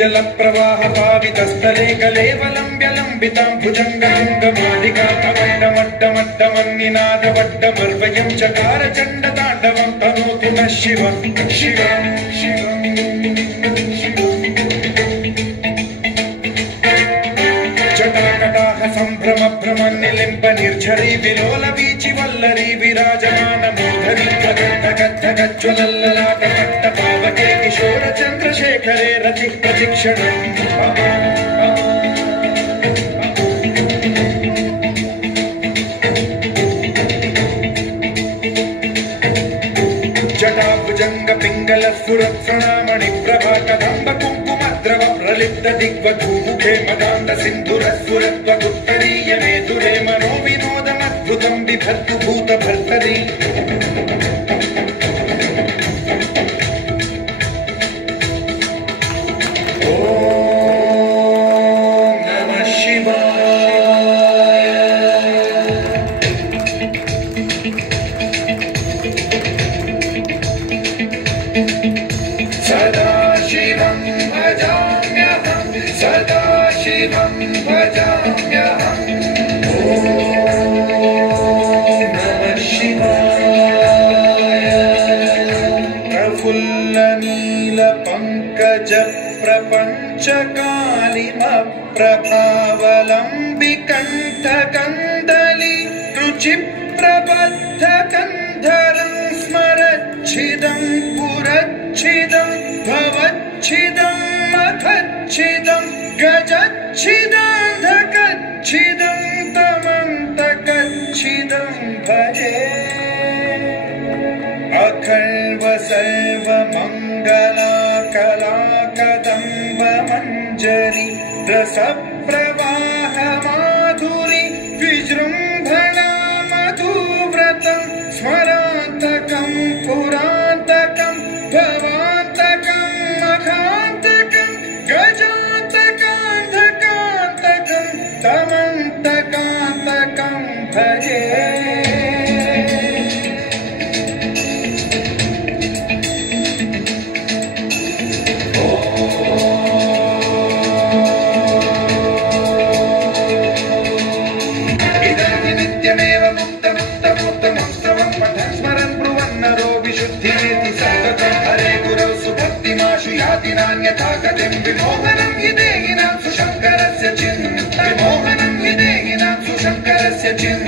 जल प्रवाह पावितस्थले कलेवलम्ब्यलम्बितां भुजङ्गतुङ्गमालिका प्रवड्डमड्डमड्डमन्निनादवड्डमर्वयं चकार चण्डताण्डवं तनोतु नः शिवं शिवं शिवं जटाकटाह सम्भ्रम भ्रमन्निलिम्ब निर्झरी विलोल वीचि वल्लरी विराजमान मोधरी धगद्धगज्ज्वलल्ललाट पट्टपावके किशोर चन्द्रशेखरे रति प्रशिक्षणम् जटाभुजंग पिंगल सुरत्सणामणि प्रभा कदंब कुंकुमद्रव प्रलिप्त दिग्वधूमुखे मदान्त सिन्धुरस्फुरद्वगुत्तरीय मेधुरे मनो विनोदमद्भुतं बिभर्तु भूतभर्तरी सदाशिवं भजाम्यहं सदाशिवं भजाम्यहं ॐ नमः शिवाय प्रफुल्लनीलपङ्कज प्रपञ्चकालिमप्रभावलम्बिकण्ठकन्दली रुचिप्रबद्धकन्धरं स्मरच्छिदं पुरच्छिदं भवच्छिदं मखच्छिदं गजच्छिदान्धकच्छिदं तमन्तकच्छिदं भजे अखल्व सर्वमङ्गलाकलाकदम्बमञ्जरी रसप्रवाह माधुरी विजृम्भणा मधुव्रतं स्मरान्तकं पुरान्तकं भवान्तकं मखान्तकं गजान्तकान्धकान्तकं तमन्तकान्तकं भजे नित्यमेव मुक्तमुत्तमोत्तमं पठन् स्मरन् ब्रुवन्नरो विशुद्धिमेति सततं हरे गुरौ सुभक्तिमाशु याति नान्यथा गतिं विमोहनं हि देहिनां सुशङ्करस्य चिन् विमोहनं हि देहिनां सुशङ्करस्य चिन्